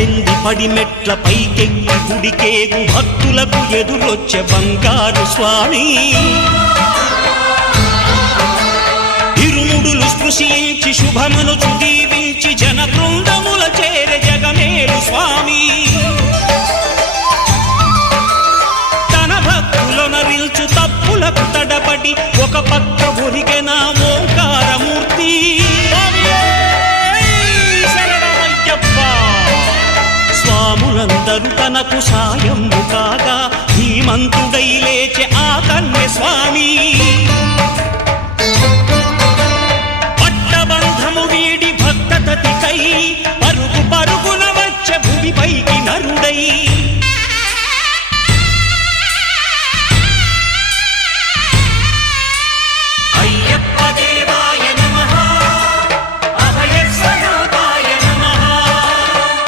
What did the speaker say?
పద్దెంది పడిమెట్ల పైకెక్కి గుడికేగు భక్తులకు ఎదురొచ్చే బంగారు స్వామి ఇరుముడులు స్పృశించి శుభమనుచు దీవించి జన బృందముల చేరే జగమేలు స్వామి తన భక్తులనరిల్చు తప్పులకు తడబడి ఒక పక్క ఒరిగెన ఓంకారమూర్తి స్వాములందరూ తనకు సాయము కాగా ధీమంతుడై లేచే ఆ కన్య స్వామి పట్టబంధము వీడి భక్తతతికై